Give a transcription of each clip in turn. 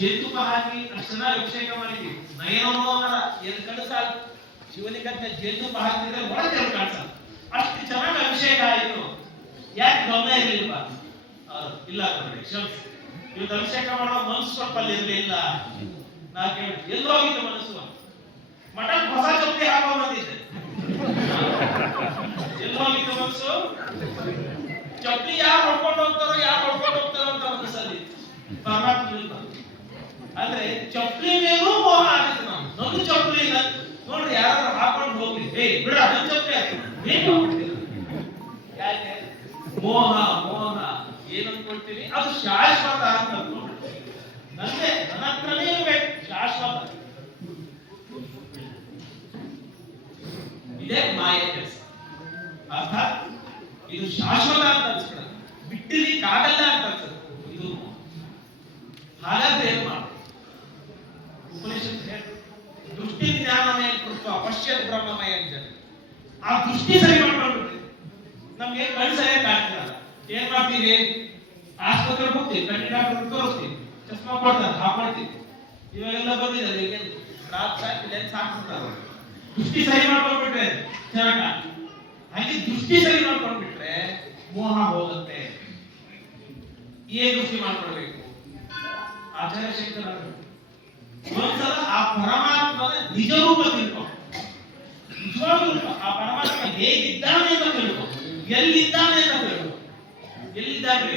ಜೇನುತುಪ್ಪ ಹಾಕಿ ಅಷ್ಟು ಚೆನ್ನಾಗಿ ಅಭಿಷೇಕ ಮಾಡಿದ್ವಿ. ನಯನಮೋಹನ ಏನು ಕನಸಾಲ ಶಿವಲಿಂಗದ ಜೇನುತುಪ್ಪ ಹಾಕಿದ್ರೆ ಒಳಗೆ ಕಾಣಿಸಲ್ಲ, ಅಷ್ಟು ಚೆನ್ನಾಗಿ ಅಭಿಷೇಕ ಆಯಿತು. ಯಾಕೆ ಗಮನ ಇರಲಿಲ್ಲ? ಇಲ್ಲ ಕಣ್ರಿ, ಕ್ಷಮಿಸಿ, ಇವತ್ತು ಅಭಿಷೇಕ ಮಾಡೋ ಮನಸ್ಸು ಸ್ವಲ್ಪ ಅಲ್ಲಿ ಇರಲಿಲ್ಲ. ನಾ ಕೇಳಿ ಎಲ್ಲೋ ಹೋಗಿದ್ದು ಮನಸ್ಸು? ಮಠಕ್ಕೆ ಹೊಸ ಚಪ್ಪಲಿ ಹಾಕೋ ಬಂದಿದ್ದೆ. ಎಲ್ಲೋ ಹೋಗಿದ್ದು ಮನಸ್ಸು? ಚಪ್ಪಲಿ ಯಾರು ಹೊಡ್ಕೊಂಡು ಹೋಗ್ತಾರೋ ಅಂತ ಮನಸ್ಸಲ್ಲಿ ಪರಮಾತ್ಮ ಇಲ್ಲ. ಅಂದ್ರೆ ಚಪ್ಪಲಿ ಮೇಲೂ ಮೋಹ ಆಗುತ್ತೆ. ನನ್ನ ಚಪ್ಪಲಿ ಇಲ್ಲ ನೋಡ್ರಿ, ಯಾರು ಹಾಕೊಂಡು ಹೋಗ್ಲಿ, ಬಿಡ ನನ್ನ ಚಪ್ಪಲಿ ಹಾಕಿ ಯಾಕೆ ಮೋಹ ಏನ್ ಅನ್ಕೊಳ್ತೀವಿ? ಅದು ಶಾಶ್ವತ ಅಂತ ಅನ್ಕೊಂಡ್ಬಿಡ್ತೀವಿ. ನನ್ನ ಹತ್ರನೇ ಇರ್ಬೇಕು, ಶಾಶ್ವತ. ಇದೇ ಮಾಯ ಕೆಲಸ. ಅರ್ಥಾತ್ ಇದು ಶಾಶ್ವತ ಅಂತ ಅನ್ಸ್ಬಿಡ, ಬಿಟ್ಟಿಲಿಕ್ಕಾಗಲ್ಲ ಅಂತ ಅನ್ಸುತ್ತೆ ಇದು. ಹಾಗಾದ್ರೆ ಏನ್ ಮಾಡ್ಬೇಕು? ಉಪನಿಷತ್ ಹೇಳಿ ದೃಷ್ಟಿ ಜ್ಞಾನಮಯ ಕೃತ್ವ ಪಶ್ಯತ್ ಬ್ರಹ್ಮಮಯ ಜನ. ಆ ದೃಷ್ಟಿ ಸರಿ ಮಾಡ್ಕೊಂಡ್ಬಿಡ್ರಿ. ನಮ್ಗೆ ಕಣ್ಣು ಸರಿಯಾಗಿ ಕಾಣ್ತಿರಲ್ಲ, ಏನ್ ಮಾಡ್ತೀವಿ? ಆಸ್ಪತ್ರೆಗೆ ಹೋಗ್ತೀವಿ, ಕಣ್ಣಿನ ಡಾಕ್ಟರ್ ತೋರಿಸ್ತೀವಿ, ಚಸ್ಮಾ ಕೊಡ್ತಾರೆ, ಹಾಕೊಳ್ತೀವಿ. ಇವಾಗೆಲ್ಲ ಬಂದಿದ್ದಾರೆ, ಈಗ ಡ್ರಾಪ್ಸ್ ಹಾಕಿ ಲೆನ್ಸ್ ಹಾಕ್ಬಿಡ್ತಾರೆ. ದೃಷ್ಟಿ ಸರಿ ಮಾಡ್ಕೊಂಡ್ಬಿಟ್ರೆ ಚರಕ. ಹಾಗೆ ದೃಷ್ಟಿ ಸರಿ ಮಾಡ್ಕೊಂಡ್ಬಿಟ್ರೆ ಮೋಹ ಹೋಗುತ್ತೆ. ಏನ್ ದೃಷ್ಟಿ ಮಾಡ್ಕೊಳ್ಬೇಕು? ಆಚಾರ್ಯ ಶಂಕರ ಒಂದ್ಸಲ ಆ ಪರಮಾತ್ಮನ ನಿಜ ರೂಪ ತಿಳ್ಕೊ. ನಿಜವಾಗ್ಲೂ ಆ ಪರಮಾತ್ಮ ಹೇಗಿದ್ದಾನೆ ಅಂತ ತಿಳ್ಕೊ, ಎಲ್ಲಿದ್ದಾನೆ ಅಂತ ತಿಳ್ಕೊ. ಎಲ್ಲಿದ್ದಾನೆ?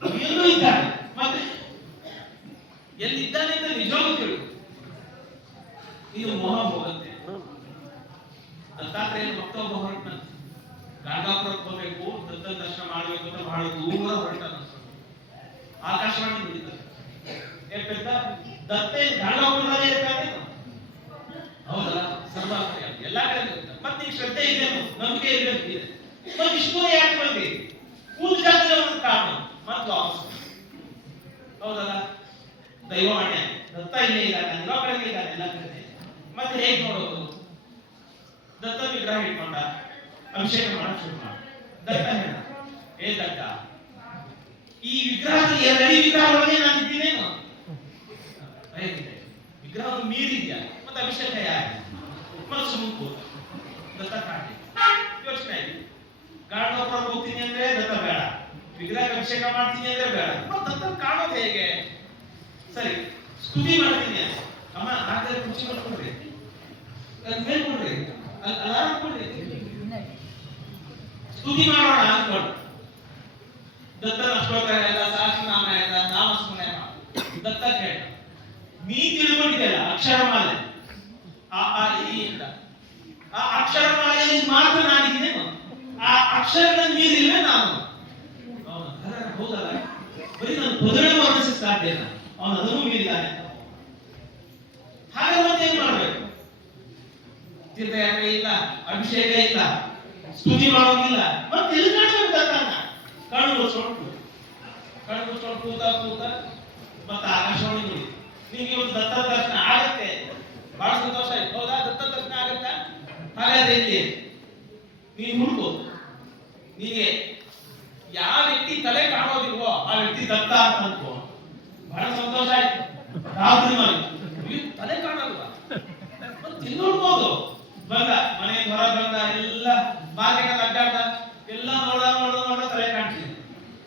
ಗುಡಿಯಲ್ಲೂ ಇದ್ದಾನೆ, ಮತ್ತೆ ಎಲ್ಲಿದ್ದಾನೆ ಅಂತ ನಿಜವಾಗ್ಲೂ ತಿಳ್ಕೊ. ಇದು ಮೋಹ ಹೋಗುತ್ತೆ. ದತ್ತಾತ್ರೇಯ ಮತ್ತೊಬ್ಬ ಹೊರಟಂತೆ ಗಾಂಧಾಪುರಕ್ಕೆ ಹೋಗ್ಬೇಕು, ದತ್ತ ದರ್ಶನ ಮಾಡಬೇಕು ಅಂತ ಬಹಳ ದೂರ ಹೊರಟ. ಆಕಾಶವಾಣಿ ನುಡಿತಾರೆ, ದತ್ತ ಗಾಂಧಾಪುರದಲ್ಲೇ ಇರ್ತಾನೆ. ಹೌದಲ್ಲ? ಸರ್ವಾತ್ಮಕ ಎಲ್ಲಾ ಕಡೆ ಇರ್ತಾರೆ. ಮತ್ತೆ ಈ ಶ್ರದ್ಧೆ ಇದೆ, ನಂಬಿಕೆ ಇದೆ. ಮತ್ತೆ ಇಷ್ಟು ಯಾಕೆ ಬಂದಿ? ಪೂಜಾದಲ್ಲಿ ಒಂದು ಕಾರಣ, ಮತ್ತು ವಾಪಸ್. ಹೌದಲ್ಲ? ದೈವವಾಣ್ಯ ದತ್ತ ಇಲ್ಲೇ ಇದ್ದಾನೆ, ಎಲ್ಲ ಕಡೆ ಇದ್ದಾನೆ, ಎಲ್ಲ ಕಡೆ. ಮತ್ತೆ ಹೇಗೆ ನೋಡೋದು? ದತ್ತ ವಿಗ್ರಹ ಇಟ್ಕೊಂಡ ಅಭಿಷೇಕ ಮಾಡಕ್ ಶುರು ಮಾಡ. ದತ್ತ ಹೇಳ, ಏ ದತ್ತ, ಈ ವಿಗ್ರಹದಲ್ಲಿ ಎರಡು ವಿಗ್ರಹ ಒಳಗೆ ನಾನು ಇದ್ದೀನೇನು? ವಿಗ್ರಹ ಮೀರಿದ್ಯಾ? ಮತ್ತೆ ಅಭಿಷೇಕ ಯಾಕೆ? ಮನಸ್ಸು ಮುಂಕು ದತ್ತ ಕಾಣಿ ಯೋಚನೆ ಆಯ್ತು. ಗಾಢೋಪುರ ಹೋಗ್ತೀನಿ ಅಂದ್ರೆ ದತ್ತ ಬೇಡ, ವಿಗ್ರಹ ಅಭಿಷೇಕ ಮಾಡ್ತೀನಿ ಅಂದ್ರೆ ಬೇಡ. ದತ್ತ ಕಾಣೋದು ಹೇಗೆ? ಸರಿ, ಸ್ತುತಿ ಮಾಡ್ತೀನಿ. ಅಮ್ಮ ಹಾಗಾದ್ರೆ ಕುರ್ಚಿ ಮಾಡ್ಕೊಡ್ರಿ, ಮೇಲ್ಕೊಡ್ರಿ, ಅಲಾರಾಮ್ ಕೊಡ್ರಿ, ಸ್ತುತಿ ಮಾಡೋಣ ಅನ್ಕೊಂಡು ದತ್ತನ ಅಷ್ಟೋತ್ತರ ಎಲ್ಲ, ಸಹಸ್ರನಾಮ ಎಲ್ಲ, ನಾಮಸ್ಮರಣೆ ಮಾಡು. ದತ್ತ ಕೇಳ, ನೀ ತಿಳ್ಕೊಂಡಿದ್ದಲ್ಲ ಅಕ್ಷರಮಾಲೆ, ಆ ಈ ಅಂತ. ಆ ಅಕ್ಷರಮಾಲೆಯಲ್ಲಿ ಮಾತ್ರ ನಾನಿದ್ದೇನೆ. ಆ ಅಕ್ಷರಗಳನ್ನು ಮೀರಿಲ್ವೇ ನಾನು? ಹೌದಲ್ಲ? ಬರೀ ನಾನು ಬದಲು ವರ್ಣಿಸಕ್ಕೆ ಸಾಧ್ಯ, ಅವನು ಅದನ್ನು ಮೀರಿದ್ದಾನೆ. ಹಾಗೆ ಮತ್ತೆ ಏನ್ ಮಾಡ್ಬೇಕು? ತೀರ್ಥಯಾತ್ರೆ ಇಲ್ಲ, ಅಭಿಷೇಕ ಇಲ್ಲ, ಸ್ತುತಿ ಮಾಡೋದಿಲ್ಲ, ಮತ್ತೆ ಎಲ್ಲಿ ಕಾಣಬೇಕು ದತ್ತನ? ಕಣ್ಣು ಮುಚ್ಕೊಂಡು ಕೂತ ಮತ್ತೆ ಆಕಾಶವಾಣಿ ನೋಡಿ. ನಿಮಗೆ ಒಂದು ದತ್ತ ದರ್ಶನ ಆಗತ್ತೆ, ಬಹಳ ಸಂತೋಷ ಆಯ್ತು. ಹೌದಾ? ದತ್ತ ದರ್ಶನ ಆಗತ್ತಾ? ಹಾಗಾದ್ರೆ ಇಲ್ಲಿ ನೀನು ಹುಡುಕು. ನಿನಗೆ ಯಾವ ವ್ಯಕ್ತಿ ತಲೆ ಕಾಣೋದಿಲ್ವೋ ಆ ವ್ಯಕ್ತಿ ದತ್ತ ಅಂತ ಅನ್ಕೋ. ಬಹಳ ಸಂತೋಷ ಆಯ್ತು. ತಲೆ ಕಾಣಲ್ವಾ? ಮತ್ತೆ ನೋಡ್ಬೋದು. ಬಂದ ಮನೆ ಹೊರ ಬಂದ, ಎಲ್ಲ ಮಾರ್ಕೆಟ್ ಅಡ್ಡಾಡ್ದ, ಎಲ್ಲ ನೋಡ ತಲೆ ಕಾಣ್ತಿದೆ.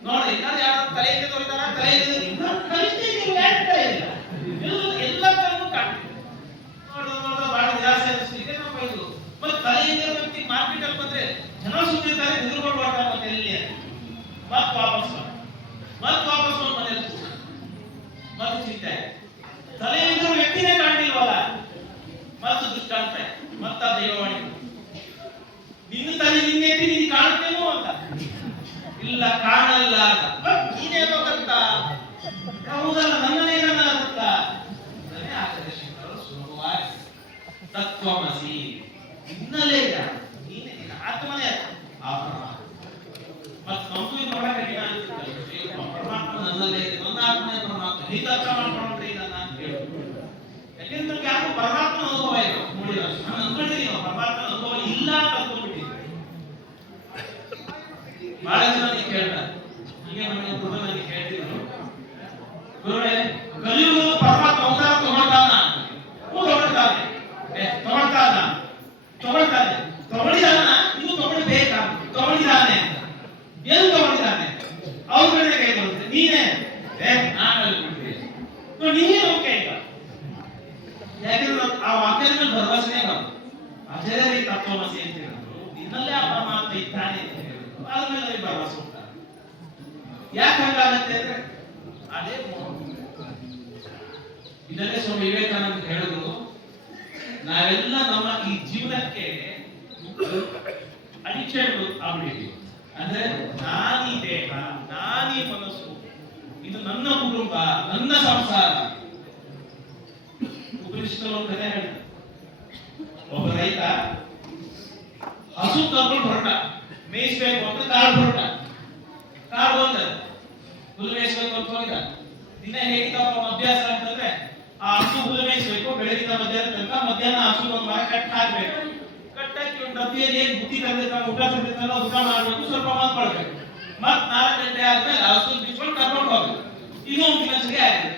ನೋಡಿ ಇನ್ನೊಂದು ಯಾರು ತಲೆ ಇದೆ ತೋರಿದಾರ, ತಲೆ ಇದೆ, ಎಲ್ಲ ತಲೆನೂ ಕಾಣ್ತಿದೆ. ನೋಡ ಬಹಳ ನಿರಾಸೆ ಅನಿಸ್ತಿದೆ ನಮ್ಮ ಇದು. ಮತ್ತೆ ತಲೆ ಇದೆ ವ್ಯಕ್ತಿ ಮಾರ್ಕೆಟ್ ಅಲ್ಲಿ ಬಂದ್ರೆ ಜನ ಸುತ್ತಿರ್ತಾರೆ, ಎದುರುಕೊಂಡು ಬರ್ತಾರೆ. ಮತ್ತೆ ಎಲ್ಲಿ ಮತ್ ವಾಪಸ್ ಮನೇಲಿ ಮತ್ತೆ ಚಿಂತೆ. ತಲೆ ಇದ್ರೂ ವ್ಯಕ್ತಿನೇ ಕಾಣ್ತಿಲ್ವಲ್ಲ, ಮತ್ತು ದುಷ್ಟಾಂತ, ಮತ್ತ ದೈವವಾಣಿ. ನಿನ್ನ ತಲೆ ನಿನ್ನೆತ್ತಿ ನೀನು ಕಾಣುತ್ತೇನೋ ಅಂತ. ಇಲ್ಲ, ಕಾಣಲ್ಲ. ನೀನೇನೋ ಗೊತ್ತ? ಹೌದಲ್ಲ, ನನ್ನನೇನ ಗೊತ್ತ? ಆಚಾರ್ಯ ಶಂಕರರು ಸುಲಭವಾಗಿ ತತ್ವಮಸಿ ಹಿನ್ನೆಲೆ ನೀನೆ, ನಿನ್ನ ಆತ್ಮನೇ ಆ ಪರಮಾತ್ಮ. ಮತ್ತೆ ನಮಗೂ ಇದು ಬಹಳ ಕಠಿಣ ಅನಿಸುತ್ತೆ. ಪರಮಾತ್ಮ ನನ್ನಲ್ಲೇ ಇದೆ, ನನ್ನ ಆತ್ಮನೇ ಪರಮಾತ್ಮ. ನೀನು ಅರ್ಥ ಮಾಡ್ಕೊಂಡ್ರೆ ಇದನ್ನ ಅಂತ ಹೇಳು. ಯಾಕೆಂದ್ರೆ ನಮ್ಗೆ ಯಾರು ಪರಮಾತ್ಮ ಅನುಭವ ಇಲ್ಲ, ನೋಡಿಲ್ಲ. ನಾನು ಅನ್ಕೊಂಡಿದ್ದೀನಿ ಪರಮಾತ್ಮ ಅನುಭವ ಇಲ್ಲ ಅಂತ ಅನ್ಕೊಂಡ್ಬಿಟ್ಟಿದ್ದೀನಿ. ಬಹಳ ಜನ ನನಗೆ ಕೇಳ್ತಾರೆ, ಹೀಗೆ ನನಗೆ ಕೇಳ್ತಿದ್ರು, ಗುರು ಗುರುಗಳೇ, ಕಲಿಯುಗ ಪರಮಾತ್ಮ ಅವತಾರ ತಗೊಳ್ತಾನ, ತಗೊಳ್ತಾನೆ, ತಗೊಳ್ತಾನ, ತಗೊಳ್ತಾನೆ, ತಗೊಳಿದಾನ, ಇದು ತಗೊಳ್ಬೇಕಾ, ತಗೊಳಿದಾನೆ ಅಂತ ಏನು ತಗೊಳಿದಾನೆ ಅವ್ರ ಕಡೆ ಕೈ ಬರುತ್ತೆ, ನೀನೇ ನಾನು ನೀನೇ ಹೋಗ್ತಾ ಇಲ್ಲ. ಯಾಕಂದ್ರೆ ಆ ವಾಕ್ಯದ ಮೇಲೆ ಭರವಸೆನೇ ಬರೋದು. ಅಜರೇ ತತ್ವಮಸಿ ಅಂತ ಹೇಳಿದ್ರು, ಇನ್ನಲ್ಲೇ ಆ ಪರಮಾತ್ಮ ಇದ್ದಾನೆ ಅಂತ ಹೇಳಿದ್ರು, ಅದ್ರ ಮೇಲೆ ಭರವಸೆ ಹೋಗ್ತಾರೆ. ಯಾಕೆ ಹಂಗಾಗತ್ತೆ ಅಂದ್ರೆ ಅದೇ ಇದನ್ನೇ ಸ್ವಾಮಿ ವಿವೇಕಾನಂದ ಹೇಳಿದ್ರು, ನಾವೆಲ್ಲ ನಮ್ಮ ಈ ಜೀವನಕ್ಕೆ ಅಡಿಕ್ಷನ್ಗಳು ಆಗ್ಬಿಟ್ಟಿದ್ದೀವಿ. ಅಂದ್ರೆ ನಾನೀ ದೇಹ, ನಾನೀ ಮನಸ್ಸು, ಇದು ನನ್ನ ಕುಟುಂಬ, ನನ್ನ ಸಂಸಾರ. ಉಪನಿಷತ್ತಲ್ಲಿ ಒಂದು ಕಥೆ ಹೇಳ್ತಾರೆ, ಒಬ್ಬ ರೈತ ಹಸು ತಗೊಂಡು ಹೊರಟ, ಮೇಯಿಸ್ಬೇಕು ಅಂತ ಕಾಡು ಹೊರಟ. ಕಾಡು ಹೋದ, ಹುಲ್ಲು ಮೇಯಿಸ್ಬೇಕು ಅಂತ ಹೋಗಿದ. ದಿನ ಹೇಗಿದ್ದಪ್ಪ ಅಭ್ಯಾಸ ಅಂತಂದ್ರೆ ಆ ಹಸು ಹುಲ್ಲು ಮೇಯಿಸ್ಬೇಕು, ಬೆಳಗಿನ ಮಧ್ಯಾಹ್ನ ತನಕ. ಮಧ್ಯಾಹ್ನ ಹಸು ಒಂದು ಮರ ಕಟ್ ಹಾಕ್ಬೇಕು, ಕಟ್ಟಾಕಿ ಒಂದು ಡಬ್ಬಿಯಲ್ಲಿ ಏನ್ ಬುತ್ತಿ ತಂದಿರ್ತಾನೆ, ಊಟ ತಂದಿರ್ತಾನೆ, ಊಟ ಮಾಡ್ಬೇಕು, ಸ್ವಲ್ಪ ಮಲ್ಕೊಳ್ಬೇಕು. ಮತ್ 4 ಗಂಟೆ ಆದ್ಮೇಲೆ ಹಸು ಬಿಚ್ಕೊಂಡು ಕರ್ಕೊಂಡು ಹೋಗ್ಬೇಕು. ಇದು ಒಂದು ದಿನಚರಿ ಆಗಿದೆ.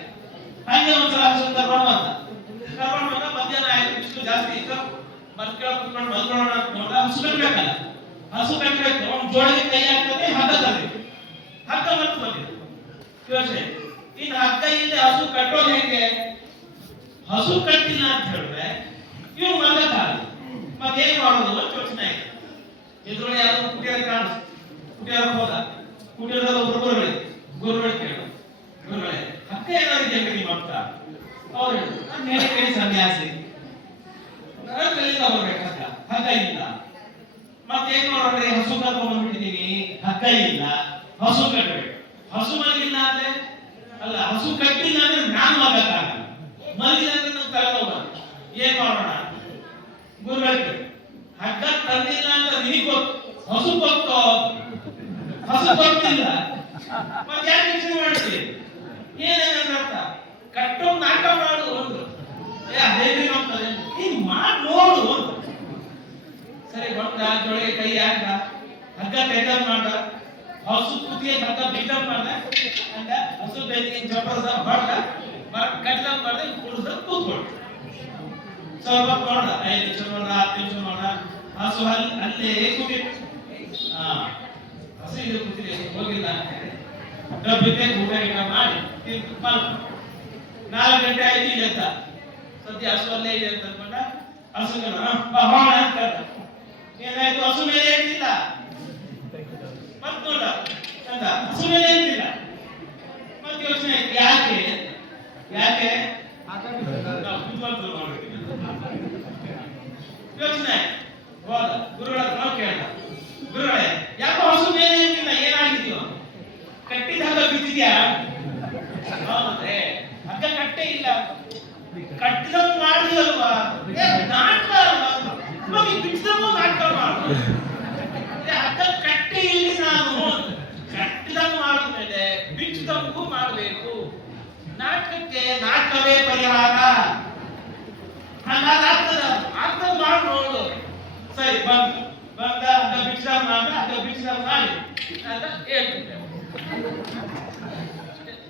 ಹಂಗೆ ಒಂದ್ಸಲ ಹಸು ಕರ್ಕೊಂಡು ಬಂದ ಮಧ್ಯಾಹ್ನ ಆಯ್ತು, ಬಿಸಿಲು ಜಾಸ್ತಿ ಇತ್ತು, ಮತ್ ಕೆಳಗೆ ಕುತ್ಕೊಂಡು ಮಲ್ಕೊಳ್ಳೋಣ ಅಂತ ನೋಡ್ದ. ಹಸು ಕಟ್ಟಬೇಕಲ್ಲ, ಹಸು ಕಟ್ಟಬೇಕು, ಅವ್ನು ಜೋಳಿಗೆ ಕೈ ಹಾಕ್ತದೆ, ಹಗ್ಗ ತರಬೇಕು. ಹಗ್ಗ ಮತ್ತು ಬಂದಿದೆ ಯೋಚನೆ. ಇನ್ನು ಹಗ್ಗ ಇಲ್ಲದೆ ಹಸು ಕಟ್ಟೋದು ಹೇಗೆ? ಹಸು ಕಟ್ಟಿಲ್ಲ ಅಂತ ಹೇಳಿದ್ರೆ ಇವ್ನು ಮಲ್ಗಕ್ಕಾಗಲ್ಲ, ಮತ್ತೇನ್ ಮಾಡೋದು ಅಂತ ಯೋಚನೆ ಆಯ್ತು. ಎದುರುಗಡೆ ಯಾವ್ದು ಕುಟಿಯಾರ ಕಾಣಿಸ್, ಕುಟಿಯಾರ ಹೋದ. ಕುಟಿಯಾರದ ಗುರುಗಳು ಕೇಳು, ಗುರುಗಳೇ ಹಗ್ಗ ಏನಾದ್ರು ಜನ ನಿಮ್ಮ ಅಂತ ಅವ್ರು ಹೇಳಿದ್ರು, ನಾನು ಮೇಲೆ ಕೈ ಸನ್ಯಾಸಿ, ನನ್ನ ಕೈಯಿಂದ ಬರ್ಬೇಕಂತ ಹಗ್ಗ ಇಲ್ಲ. ಮತ್ತೇನ್ ನೋಡ್ರಿ, ಹಸು ಕರ್ಕೊಂಡ್ ಬಂದ್ಬಿಟ್ಟಿದೀನಿ, ಹಗ್ಗ ಇಲ್ಲ, ಹಸು ಕಟ್ಟಬೇಕು. ಹಸು ಮಲಗಿಲ್ಲ ಅಂದ್ರೆ ಅಲ್ಲ, ಹಸು ಕಟ್ಟಿಲ್ಲ ಅಂದ್ರೆ ನಾನು ಮಲಗಕ್ಕಾಗಲ್ಲ, ಮಲಗಿಲ್ಲ ಅಂದ್ರೆ ನಾನು ತಲೆನೋವು. ಏನ್ ಮಾಡೋಣ? ಗುರುಗಳಿಗೆ ಹಗ್ಗ ತಂದಿಲ್ಲ ಅಂತ ನಿನಗೆ ಗೊತ್ತು, ಹಸು ಗೊತ್ತೋ? ಹಸು ಗೊತ್ತಿಲ್ಲ, ಮತ್ತೆ ಯಾಕೆ ಯೋಚನೆ ಮಾಡ್ತೀವಿ? ಏನೇನಂತ ಕಟ್ಟೋ ನಾಟಕ ಮಾಡು ಒಂದು, ಅದೇನೇ ಹೋಗ್ತದೆ, ನೀನ್ ಮಾಡಿ ನೋಡು ಒಂದು. ಸರಿ ಬಂದ, ಜೊಳಗೆ ಕೈ ಹಾಕ, ಹಗ್ಗ ತೆಗೆದ್ ಮಾಡ, ಹಸು ಕುತ್ತಿಗೆ ಹಗ್ಗ ಬಿದ್ದಪ್ ಮಾಡ್ದ, ಹಂಗ ಹಸು ಬೆಳಿಗ್ಗೆ ಜಬರ್ದ ಹೊಡ್ದ, ಕಟ್ಟದ ಮಾಡ್ದ, ಕುಡಿದ ಕೂತ್ಕೊಳ್ತ. ಸ್ವಲ್ಪ ನೋಡ್ದ, 5 ನಿಮಿಷ ನೋಡ್ದ, 10 ನಿಮಿಷ ನೋಡ್ದ, ಹಸು ಅಲ್ಲೇ ಕೂತಿ. ಹಸು ಇದು ಕೂತಿದೆ, ಹೋಗಿಲ್ಲ ಅಂತ ಹೇಳಿ ಡಬ್ಬಿಗೆ ಊಟ ಗೀಟ ಮಾಡಿ 4 ಗಂಟೆ ಆಯ್ತು, ಇದೆ ಅಂತ ಸದ್ಯ ಹಸು ಅಲ್ಲೇ ಇದೆ ಅಂತ ಅನ್ಕೊಂಡ. ಹಸುಗಳ ಹೋಣ ಅಂತ ಏನಾಯ್ತು, ಹಸು ಮೇಲೆ ಏನಿಲ್ಲ. ಮತ್ ನೋಡ ಅಂತ ಹಸು ಮೇಲೆ ಏನಿಲ್ಲ. ಮತ್ ಯೋಚನೆ ಆಯ್ತು, ಯಾಕೆ ಯಾಕೆ ಯೋಚನೆ ಹೋದ, ಗುರುಗಳ ಹತ್ರ ಕೇಳ್ದ, ಗುರುಗಳೇ ಯಾಕೋ ಹಸು ಮೇಲೆ ಏನಿಲ್ಲ, ಏನಾಗಿದೆಯೋ? ಕಟ್ಟಿದ ಹಗ್ಗ ಬಿದ್ದಿದ್ಯಾ? ಹೌದೇ, ಹಗ್ಗ ಕಟ್ಟೆ ಇಲ್ಲ, ಕಟ್ಟಿದಂಗ್ ಮಾಡಿದಲ್ವಾ, ನಾಟಕ ಅಲ್ವಾ, ಬಿಟ್ಟಿದಂಗೂ ನಾಟಕ ಮಾಡು. ಹಗ್ಗ ಕಟ್ಟೆ ಇಲ್ಲಿ, ನಾನು ಕಟ್ಟಿದಂಗ್ ಮಾಡಿದ್ಮೇಲೆ ಬಿಟ್ಟಿದಂಗೂ ಮಾಡಬೇಕು. ನಾಟಕಕ್ಕೆ ನಾಟಕವೇ ಪರಿಹಾರ. ಆಗ್ತದ ಮಾಡಿ ನೋಡು. ಸರಿ ಬಂದ ಹಗ್ಗ ಬಿಟ್ಟಿದಾಗ ಮಾಡ, ಹಗ್ಗ ಬಿಟ್ಟಿದಾಗ ಮಾಡಿ ಅಂತ ಹೇಳ್ತಿದ್ದೆ.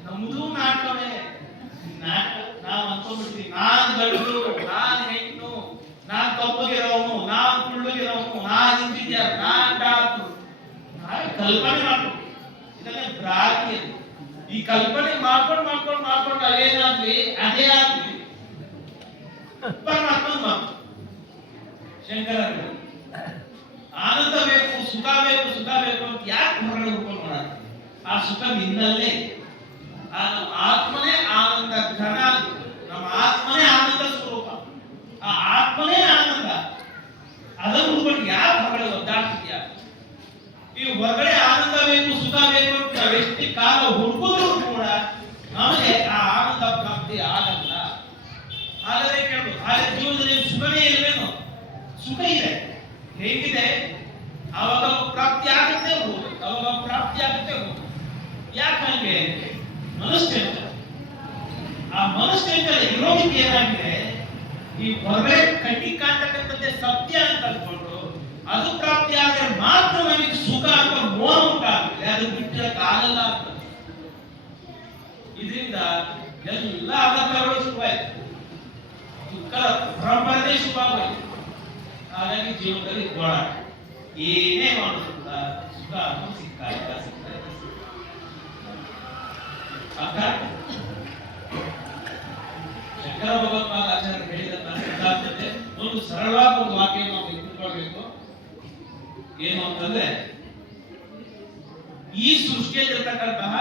ನಮ್ದು ನಾಟಕವೇ. ನಾಟಕ ನಾವು ಅನ್ಕೊಂಡ್ಬಿಡ್ತೀವಿ, ನಾನ್ ಗಂಡು, ನಾನ್ ಹೆಣ್ಣು, ನಾನ್ ಕಪ್ಪಗಿರೋನು, ನಾನ್ ಕುಳ್ಳಗಿರೋನು, ನಾನ್ ಇಂಜಿನಿಯರ್, ನಾನ್ ಡಾಕ್ಟರ್. ನಾವೇ ಕಲ್ಪನೆ ಮಾಡ್ಕೊಂಡು ಇದನ್ನೇ ಭ್ರಾಂತಿ. ಈ ಕಲ್ಪನೆ ಮಾಡ್ಕೊಂಡು ಅದೇನಾಗ್ಲಿ ಅದೇ ಆಗ್ಲಿ ಪರಮಾತ್ಮನ ಮಾತು. ಶಂಕರ ಆನಂದ ಬೇಕು, ಸುಖ ಬೇಕು ಅಂತ ಯಾಕೆ ಹೊರಗಡೆ ಹುಡ್ಕೊಂಡು ಮಾಡಾಕ? ಆ ಸುಖ ನಿನ್ನಲ್ಲೇ. ನಮ್ಮ ಆತ್ಮನೇ ಆನಂದ ಘನ, ನಮ್ಮ ಆತ್ಮನೇ ಆನಂದ ಸ್ವರೂಪ. ಆ ಆತ್ಮನೇ ಆನಂದ. ಅದನ್ನು ಹುಡ್ಕೊಂಡು ಯಾಕೆ ಹೊರಗಡೆ ಒದ್ದಾಡ್ತಿದ್ಯಾ? ಈ ಹೊರಗಡೆ ಆನಂದ ಬೇಕು, ಸುಖ ಬೇಕು ಅಂತ ಎಷ್ಟು ಕಾಲ ಹುಡುಕಿದ್ರು ಕೂಡ ನಮಗೆ ಆ ಆನಂದ ಪ್ರಾಪ್ತಿ ಆಗಲ್ಲ. ಹಾಗಾದ್ರೆ ಕೇಳ್ಬೋದು, ಹಾಗಾದ್ರೆ ಜೀವನದಲ್ಲಿ ಸುಖನೇ ಇಲ್ವೇನೋ? ಸುಖ ಇದೆ. ಹೇಗಿದೆ? ಅವಾಗ ಪ್ರಾಪ್ತಿ ಆಗುತ್ತೆ ಹೋಗುತ್ತೆ, ಅವಾಗ ಪ್ರಾಪ್ತಿ ಆಗುತ್ತೆ ಹೋಗುತ್ತೆ. ಯಾಕಂಗೆ? ಮನಸ್ಸಂಚಲ. ಆ ಮನಸ್ಸಂಚಲ ಇರೋದಕ್ಕೆ ಏನಾಗಿದೆ, ಈ ಹೊರಗಡೆ ಕಟ್ಟಿ ಕಾಣ್ತಕ್ಕಂಥದ್ದೇ ಸತ್ಯ ಅಂತ ಅಂದ್ಕೊಂಡು ಅದು ಪ್ರಾಪ್ತಿ ಆದರೆ ಮಾತ್ರ ನಮಗೆ ಸುಖ ಅಂತ ಮೋಹ ಉಂಟಾಗುತ್ತೆ. ಅದು ಬಿಟ್ಟರೆ ಆಗಲ್ಲ ಅಂತ. ಇದರಿಂದ ಎಲ್ಲ ಅಲಂಕಾರಗಳು ಶುರುವಾಯಿತು, ದುಃಖದ ಪರಂಪರೆ ಶುರುವಾಗೋಯ್ತು. ಹಾಗಾಗಿ ಜೀವನದಲ್ಲಿ ಹೋರಾಟ, ಏನೇ ಮಾಡುತ್ತ ಸುಖ ಸಿಗ್ತಾ ಇಲ್ಲ. ಶಂಕರ ಭಗವತ್ಪಾದ ಆಚಾರ್ಯ ಹೇಳಿದಂತಹ ಸಿದ್ಧಾಂತತೆ ಒಂದು ಸರಳವಾದ ಒಂದು ವಾಕ್ಯ ನಾವು ತಿಳ್ಕೊಳ್ಬೇಕು. ಏನು ಅಂತಂದ್ರೆ, ಈ ಸೃಷ್ಟಿಯಲ್ಲಿರ್ತಕ್ಕಂತಹ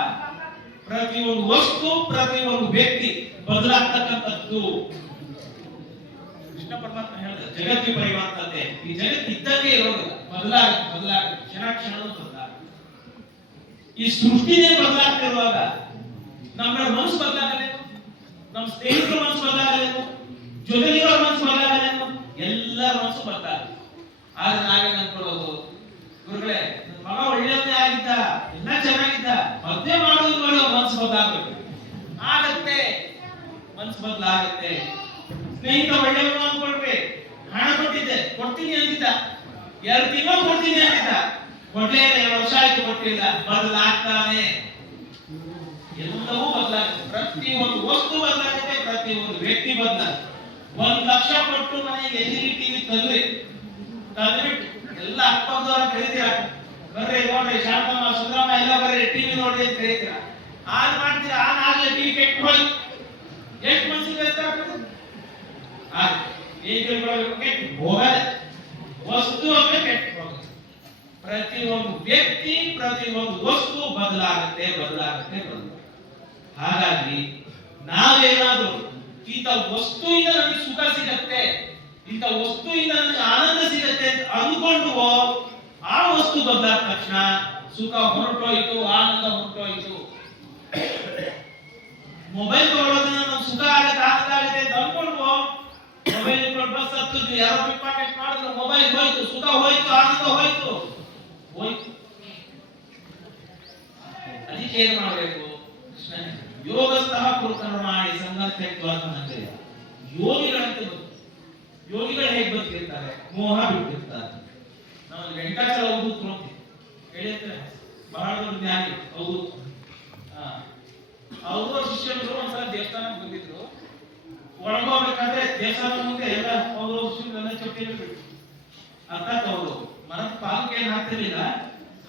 ಪ್ರತಿಯೊಂದು ವಸ್ತು, ಪ್ರತಿಯೊಂದು ವ್ಯಕ್ತಿ ಬದಲಾಗ್ತಕ್ಕಂಥದ್ದು. ಕೃಷ್ಣ ಪರಮಾತ್ಮ ಹೇಳಿದ ಜಗತ್ತಿ ಪರಿವರ್ತತೆ, ಈ ಜಗತ್ತು ಇದ್ದಕ್ಕೆ ಇರೋದಿಲ್ಲ, ಬದಲಾಗುತ್ತೆ ಕ್ಷಣ ಕ್ಷಣವೂ ಬದಲಾಗುತ್ತೆ. ಈ ಸೃಷ್ಟಿನೇ ಬದಲಾಗ್ತಿರುವಾಗ ನಮ್ಮ ಮನಸ್ಸು ಬದಲಾಗಲೇನು, ನಮ್ಮ ಸ್ನೇಹಿತರ ಮನಸ್ಸು ಬದಲಾಗಲೇನು, ಜೊತೆಲಿರೋ ಮನಸ್ಸು ಬದಲಾಗಲೇನು, ಎಲ್ಲರ ಮನಸ್ಸು ಬದಲಾಗುತ್ತೆ. ಆದ್ರೆ ನಾವೇನ್ ಅನ್ಕೊಳ್ಳೋದು, ಗುರುಗಳೇ ನನ್ನ ಮಗ ಒಳ್ಳೆಯವನೇ ಆಗಿದ್ದ, ಎಲ್ಲ ಚೆನ್ನಾಗಿದ್ದ, ಮದ್ವೆ ಮಾಡೋದು ಮನಸ್ಸು ಬದಲಾಗಬೇಕು. ಆಗತ್ತೆ, ಮನಸ್ಸು ಬದಲಾಗತ್ತೆ. ಸ್ನೇಹಿತ ಒಳ್ಳೆಯವನು ಅನ್ಕೊಳ್ಬೇಕು, ಹಣ ಕೊಡ್ತೀನಿ ಅಂತಿದ್ದ, 2 ತಿಂಗಳು ಕೊಡ್ತೀನಿ ಅಂತಿದ್ದ, ಕೊಡ್ಲೇ 2 ವರ್ಷ ಆಯ್ತು ಕೊಟ್ಟಿಲ್ಲ, ಬದಲಾಗ್ತಾನೆ. ಎಲ್ಲವೂ ಬದಲಾಗುತ್ತೆ, ಪ್ರತಿಯೊಂದು ವಸ್ತು ಬದಲಾಗುತ್ತೆ, ಪ್ರತಿಯೊಂದು ವ್ಯಕ್ತಿ ಬದಲಾಗುತ್ತೆ. 1 ಲಕ್ಷ ಕೊಟ್ಟು ಮನೆಗೆ ಎಲ್ಇಡಿ ಟಿವಿ ತಂದ್ಬಿಟ್ಟು ಎಲ್ಲ ಅಕ್ಕಪಕ್ಕದವ್ರ ಕರೀತೀರ, ಬರ್ರಿ ನೋಡ್ರಿ ಶಾಂತಮ್ಮ ಸುಂದರಮ್ಮ ಎಲ್ಲ ಬರ್ರಿ ಟಿವಿ ನೋಡ್ರಿ ಅಂತ ಕರೀತೀರ. ಆನ್ ಮಾಡ್ತೀರಾ, ಆನ್ ಆಗ್ಲೇ ಟಿವಿ ಕೆಟ್ಟು ಹೋಯ್ತು. ಎಷ್ಟು ಮನ್ಸಿಗೆ ಬೇಕಾಗ್ತದೆ? ವಸ್ತು ಅಂದ್ರೆ ಕೆಟ್ಟು ಹೋಗುತ್ತೆ. ಪ್ರತಿಯೊಂದು ವ್ಯಕ್ತಿ, ಪ್ರತಿಯೊಂದು ವಸ್ತು ಬದಲಾಗುತ್ತೆ. ಹಾಗಾಗಿ ನಾವೇನಾದ್ರೂ ಇಂಥ ವಸ್ತುವಿಂದ ನನಗೆ ಸುಖ ಸಿಗತ್ತೆ, ಇಂಥ ವಸ್ತುವಿಂದ ನನಗೆ ಆನಂದ ಸಿಗತ್ತೆ ಅಂತ ಅಂದ್ಕೊಂಡು ಆ ವಸ್ತು ಬದಲಾದ ತಕ್ಷಣ ಸುಖ ಹೊರಟೋಯ್ತು, ಆನಂದ ಹೊರಟೋಯ್ತು. ಮೊಬೈಲ್ ತಗೊಳ್ಳೋದ್ರಿಂದ ನಮ್ಗೆ ಸುಖ ಆಗತ್ತೆ, ಆನಂದ ಆಗತ್ತೆ ಅಂತ ಅಂದ್ಕೊಂಡು ಮೊಬೈಲ್ ಬಸ್ ಹತ್ತಿದ್ವಿ, ಯಾರೋ ಪಿಕ್ ಪಾಕೆಟ್ ಮಾಡಿದ್ರು, ಮೊಬೈಲ್ ಹೋಯ್ತು, ಸುಖ ಹೋಯ್ತು, ಆನಂದ ಹೋಯ್ತು. ಅದಕ್ಕೆ ಏನ್ ಮಾಡಬೇಕು? ಯೋಗಸ್ಥಃ ಕುರುಕರ್ಮಾಣಿ ಸಂಗತ್ಯತ್ವಾತ್ಮನಂತೆ. ಯೋಗಿಗಳಂತೆ ಯೋಗಿಗಳು ಹೇಗೆ ಬದುಕಿರ್ತಾರೆ? ಮೋಹ ಬಿಟ್ಟಿರ್ತಾರೆ. ನಾವು ವೆಂಕಟಾಚಲ ಅವಧೂತರು ಅಂತ ಹೇಳಿದ್ರೆ ಬಹಳ ದೊಡ್ಡ ಜ್ಞಾನಿ ಅವಧೂತ. ಅವರು ಶಿಷ್ಯರು ಒಂದ್ಸಲ ದೇವಸ್ಥಾನಕ್ಕೆ ಬಂದಿದ್ರು. ಒಳಗೋಗ್ಬೇಕಾದ್ರೆ ದೇವಸ್ಥಾನ ಮುಂದೆ ಎಲ್ಲ ಅವರು ಶಿಷ್ಯರೆಲ್ಲ ಚಪ್ಪಲಿ ಬಿಟ್ಟು ಅರ್ಥಾತ್ ಅವರು ಮರದ ಪಾಲಕ್ಕೆ ಏನು ಹಾಕ್ತಿರ್ಲಿಲ್ಲ,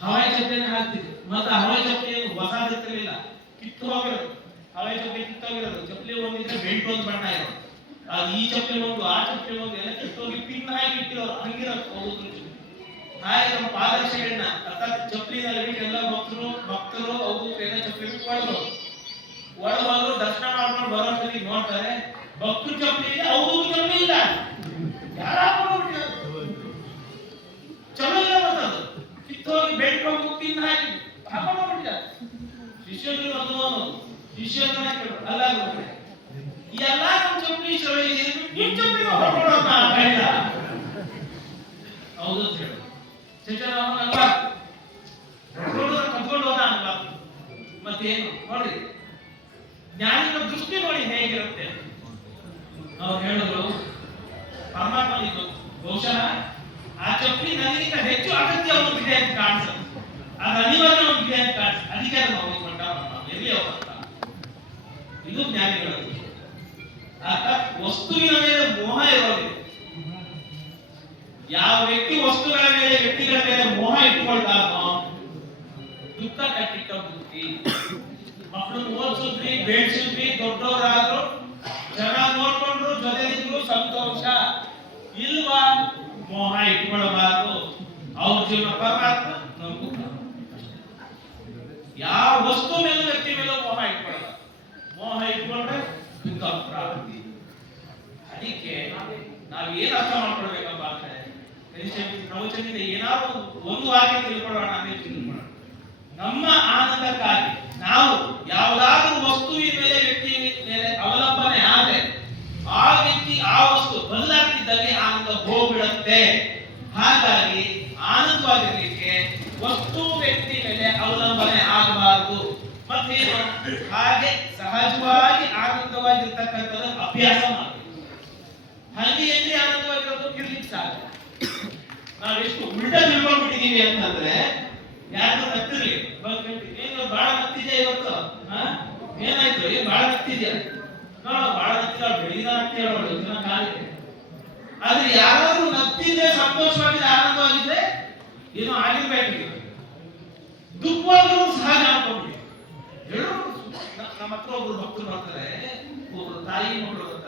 ಹವಾಯಿ ಚಪ್ಪಲಿನ ಹಾಕ್ತಿದ್ರು. ಮತ್ತೆ ಹವಾಯಿ ಚಪ್ಪಲಿ ಏನು ಹೊಸದಿರ್ತಿರ್ಲಿಲ್ಲ, ಕಿತ್ತು ಹೋಗಿರೋದು. ಹವಾಯಿ ಚಪ್ಪಲಿ ಕಿತ್ತೋಗಿರೋದು, ಚಪ್ಪಲಿ ಒಂದಿದ್ರೆ ಬೆಂಟ್ ಒಂದು ಬಣ್ಣ ಇರೋದು, ಈ ಚಪ್ಪಲಿ ಒಂದು ಆ ಚಪ್ಪಲಿ ಒಂದು ಎಲ್ಲ ಕಿತ್ತೋಗಿ ಪಿನ್ ಹಾಕಿ ಇಟ್ಟಿರೋರು, ಹಂಗಿರೋದು ಹೋಗುದು. ಹಾಗೆ ನಮ್ಮ ಪಾದರಕ್ಷೆಗಳನ್ನ ಅರ್ಥಾತ್ ಚಪ್ಪಲಿನಲ್ಲಿ ಬಿಟ್ಟು ಎಲ್ಲ ಭಕ್ತರು ಅವರು ಎಲ್ಲ ಚಪ್ಪಲಿ ಬಿಟ್ಟು ಒಳಗೋದ್ರು ದರ್ಶನ ಮಾಡ್ಕೊಂಡು ಬರೋಷ್ಟೊತ್ತಿಗೆ ನೋಡ್ತಾರೆ ಭಕ್ತರು ಚಪ್ಪಲಿ ಇದೆ, ಅವರು ಚಪ್ಪಲಿ ಇಲ್ಲ. ಚಲೋ ಇಲ್ಲ, ಬರ್ತದು ಕಿತ್ತೋಗಿ ಬೆಂಟ್ ಹೋಗಿ ಪಿನ್ ಹಾಕಿ ಹಾಕೊಂಡು ಹೋಗ್ಬಿಟ್ಟಿದ್ದಾರೆ. ಶಿಷ್ಯರು ಶಿಷ್ಯರು ಅಲ್ಲ ಎಲ್ಲ ನಮ್ಮ ಚಪ್ಪಲಿ ಚಲೋ ಇದೆ, ನಿಮ್ ಚಪ್ಪಲಿ ಹೊರಕೊಳ್ಳೋಣ ಬೇಡ. ಹೌದು ಅಂತ ಹೇಳಿ ಕತ್ಕೊಂಡು ಹೋದ ಅನ್ಬಾರ್ದು. ಮತ್ತೇನು ನೋಡಿ, ಜ್ಞಾನಿಗಳ ದೃಷ್ಟಿ ನೋಡಿ ಹೇಗಿರುತ್ತೆ. ಅವ್ರು ಹೇಳಿದ್ರು ಪರಮಾತ್ಮ ಬಹುಶಃ ಆ ಚಪ್ಪಲಿ ನನಗಿಂತ ಹೆಚ್ಚು ಅಗತ್ಯ ಅವನಿಗೆ ಅಂತ ಕಾಣಿಸುತ್ತೆ, ಅದು ಅನಿವಾರ್ಯ ಅವನಿಗೆ ಅಂತ ಕಾಣಿಸುತ್ತೆ. ಅದಕ್ಕೆ ನಾವು ಕೊಟ್ಟ ಎಲ್ಲಿ ಅವತ್ತ. ಇದು ಜ್ಞಾನಿಗಳ ದೃಷ್ಟಿ. ವಸ್ತುವಿನ ಮೇಲೆ ಮೋಹ ಇರೋದಿಲ್ಲ. ಯಾವ ವ್ಯಕ್ತಿ ವಸ್ತುಗಳ ಮೇಲೆ ವ್ಯಕ್ತಿಗಳ ಮೇಲೆ ಮೋಹ ಇಟ್ಕೊಳ್ತಾನೋ ದುಃಖ ಕಟ್ಟಿಟ್ಟ ಬುದ್ಧಿ. ಮಕ್ಕಳನ್ನು ಓದಿಸಿದ್ವಿ, ಬೆಳೆಸಿದ್ವಿ, ದೊಡ್ಡವರಾದ್ರು, ಚೆನ್ನಾಗಿ ನೋಡ್ಕೊಂಡ್ರು, ಜೊತೆಲಿದ್ರು, ಸಂತೋಷ ಇಲ್ವಾ? ಮೋಹ ಇಟ್ಕೊಳ್ಬಾರ್ದು. ಅವ್ರ ಜೀವನ ಪರಮಾತ್ಮ, ನಮಗೂ ಯಾವ ವಸ್ತು ಮೇಲೂ ವ್ಯಕ್ತಿ ಮೇಲೂ ಮೋಹ ಇಟ್ಕೊಳ್ಬಾರ್ದು. ಮೋಹ ಇಟ್ಕೊಂಡ್ರೆ ದುಃಖ ಪ್ರಾಪ್ತಿ. ಅದಕ್ಕೆ ನಾವ್ ಏನ್ ಅರ್ಥ ಮಾಡ್ಕೊಳ್ಬೇಕಪ್ಪ ಅಂದ್ರೆ, ಪ್ರವಚನದಿಂದ ಏನಾದ್ರು ಒಂದು ವಾಕ್ಯ ತಿಳ್ಕೊಳ್ಳೋಣ ಅಂದ್ರೆ ತಿಳ್ಕೊಳ್ಳೋಣ. ನಮ್ಮ ಆನಂದಕ್ಕಾಗಿ ನಾವು ಯಾವುದಾದ್ರೂ ವಸ್ತುವಿನ ಮೇಲೆ ವ್ಯಕ್ತಿ ಮೇಲೆ ಅವಲಂಬನೆ ಆದ್ರೆ ಆ ವ್ಯಕ್ತಿ ಆ ವಸ್ತು ಬದಲಾಗ್ತಿದ್ದಂಗೆ ಆನಂದ ಹೋಗ್ಬಿಡುತ್ತೆ. ಹಾಗಾಗಿ ಆನಂದವಾಗಿರ್ಲಿಕ್ಕೆ ವಸ್ತು ವ್ಯಕ್ತಿ ಮೇಲೆ ಅವಲಂಬನೆ ಆಗಬಾರದು. ಮತ್ತೇನು, ಹಾಗೆ ಸಹಜವಾಗಿ ಆನಂದವಾಗಿರ್ತಕ್ಕಂಥದ್ದು ಅಭ್ಯಾಸ ಮಾಡಬೇಕು. ಹಂಗೆ ಎಲ್ಲಿ ಆನಂದವಾಗಿರೋದು ಇರ್ಲಿಕ್ಕೆ ಸಾಧ್ಯ. ನಾವೆಷ್ಟು ಉಲ್ಟಾ ತಿಳ್ಕೊಂಡ್ಬಿಟ್ಟಿದೀವಿ ಅಂತಂದ್ರೆ, ಯಾರು ನಗ್ತಿರ್ಲಿ ಏನು ಬಹಳ ನಗ್ತಿದೆ ಇವತ್ತು, ಏನಾಯ್ತು? ಏನ್ ಬಾಳ ಹತ್ತಿದ್ಯಾ? ಬಾಳ ಹತ್ತಿರ ಬೆಳಿದ ಹತ್ತಿ ಹೇಳೋದು ಕಾಲಿಗೆ. ಆದ್ರೆ ಯಾರಾದ್ರೂ ನತ್ತಿದ್ರೆ ಸಂತೋಷವಾಗಿದೆ, ಆನಂದವಾಗಿದೆ, ಏನೋ ಆಗಿರ್ಬೇಕು. ದುಃಖವಾದರೂ ಸಹಜ ಅನ್ಕೊಂಡ್ಬಿಡಿ. ಹೇಳು. ನಮ್ಮ ಹತ್ರ ಒಬ್ರು ಭಕ್ತರು ಬರ್ತಾರೆ, ಒಬ್ರು ತಾಯಿ ಮಕ್ಕಳು ಬರ್ತಾರೆ.